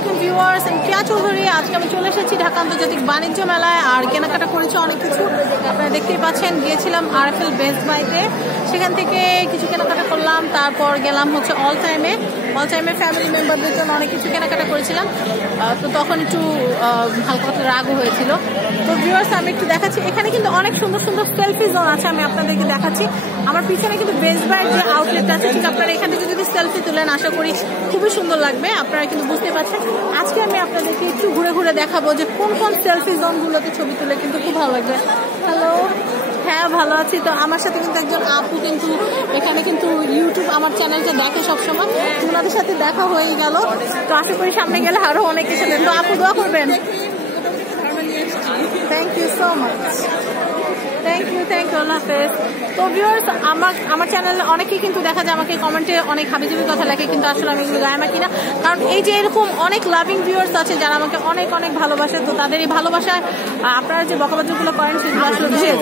আলাইকুম ভিউয়ার্স, আমি প্রিয়া চৌধুরী। আজকে আমি চলে এসেছি ঢাকা আন্তর্জাতিক বাণিজ্য মেলায়। আর কেনাকাটা করেছি অনেক কিছু। আপনারা দেখতেই পাচ্ছেন, গিয়েছিলাম আর এফ এল বেস্ট বাইতে সেখান থেকে কিছু কেনাকাটা করলাম। তারপর গেলাম হচ্ছে অল টাইমে অল টাইমে ফ্যামিলি মেম্বারদের জন্য অনেক কিছু কেনাকাটা করেছিলাম। তো তখন একটু হালকা রাগও হয়েছিল। তো ভিউয়ার্স, আমি একটু দেখাচ্ছি। এখানে কিন্তু অনেক সুন্দর সুন্দর সেলফি জোন আছে, আমি আপনাদেরকে দেখাচ্ছি। আমার পিছনে কিন্তু বেস্ট বাইয়ের যে আউটলেট আছে আপনারা এখান থেকে যদি সেলফি তুলেন, আশা করি খুবই সুন্দর লাগবে। আপনারা কিন্তু বুঝতে পারছেন আজকে আমি আপনাদেরকে একটু ঘুরে ঘুরে দেখাবো যে কোন কোন সেলফি জোনগুলোতে ছবি তুলে কিন্তু খুব ভালো লাগবে। হ্যালো হ্যাঁ ভালো আছি। তো আমার সাথে কিন্তু একজন আপু কিন্তু এখানে কিন্তু ইউটিউব আমার চ্যানেলটা দেখে সবসময়। ওনাদের সাথে দেখা হয়ে গেল। তো আশা করি সামনে গেলে আরও অনেক কিছু দেন তো আপু, দোয়া করবেন। Thank you so much thank you thank you আল্লাহ হাফেজ। তো ভিউয়ার্স আমার আমার চ্যানেলে অনেকেই কিন্তু দেখা যায় আমাকে কমেন্টে অনেক হাবিজাবি কথা লেখে কিন্তু আসলে আমি এগুলো গায়ে মাখি না কারণ এই যে এরকম অনেক লাভিং ভিউয়ার্স আছে যারা আমাকে অনেক অনেক ভালোবাসে তো তাদের এই ভালোবাসায় আপনারা যে বকাবাজিগুলো করেন সেগুলো আসলে ধীরে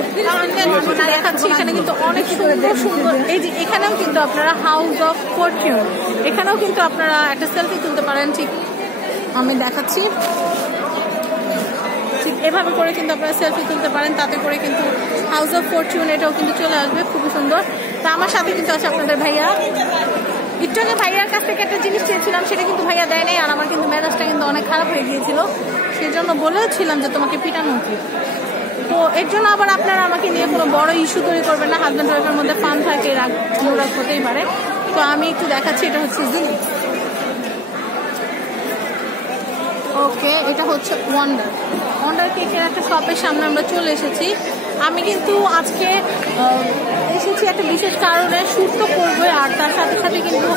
দেখাচ্ছি এখানে কিন্তু অনেক সুন্দর সুন্দর এই যে এখানেও কিন্তু আপনারা হাউস অফ ফরচুন এখানেও কিন্তু আপনারা একটা সেলফি তুলতে পারেন ঠিক। আমি দেখাচ্ছি। এভাবে করে কিন্তু আপনারা সেলফি তুলতে পারেন, তাতে করে কিন্তু হাউস অফ ফরচুন এটাও কিন্তু চলে আসবে, খুবই সুন্দর। তো আমার সাথে কিন্তু আছে আপনাদের ভাইয়া। একটু আগে ভাইয়ার কাছ থেকে একটা জিনিস চেয়েছিলাম, সেটা কিন্তু ভাইয়া দেয় নাই, আর আমার কিন্তু মেজাজটা কিন্তু অনেক খারাপ হয়ে গিয়েছিল। সেই জন্য বলেছিলাম যে তোমাকে পিটানো উচিত। তো এর জন্য আবার আপনারা আমাকে নিয়ে কোনো বড় ইস্যু তৈরি করবেন না হাজব্যান্ড ওয়াইফের মধ্যে ফান থাকে, রাগ হতেই পারে। তো আমি একটু দেখাচ্ছি, এটা হচ্ছে জিনিস ওকে এটা হচ্ছে ওয়ান্ডার ওয়ান্ডার কেকের একটা শপের সামনে আমরা চলে এসেছি। আমি কিন্তু আজকে এসেছি একটা বিশেষ কারণে শ্যুট তো করব আর তার সাথে সাথে কিন্তু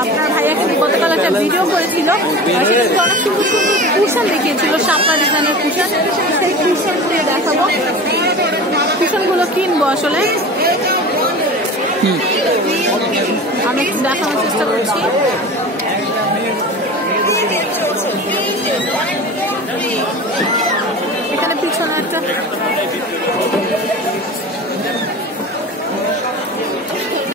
আপনার ভাইয়া কিন্তু গতকাল একটা ভিডিও করেছিল। সেটা অনেক সুন্দর সুন্দর কুশন দেখিয়েছিল শাপলা ডিজাইনের কুশন সেই কুশন দিয়ে দেখাবো। কুশনগুলো কিনবো আসলে। আমি দেখানোর চেষ্টা করছি। 点九九，一点九。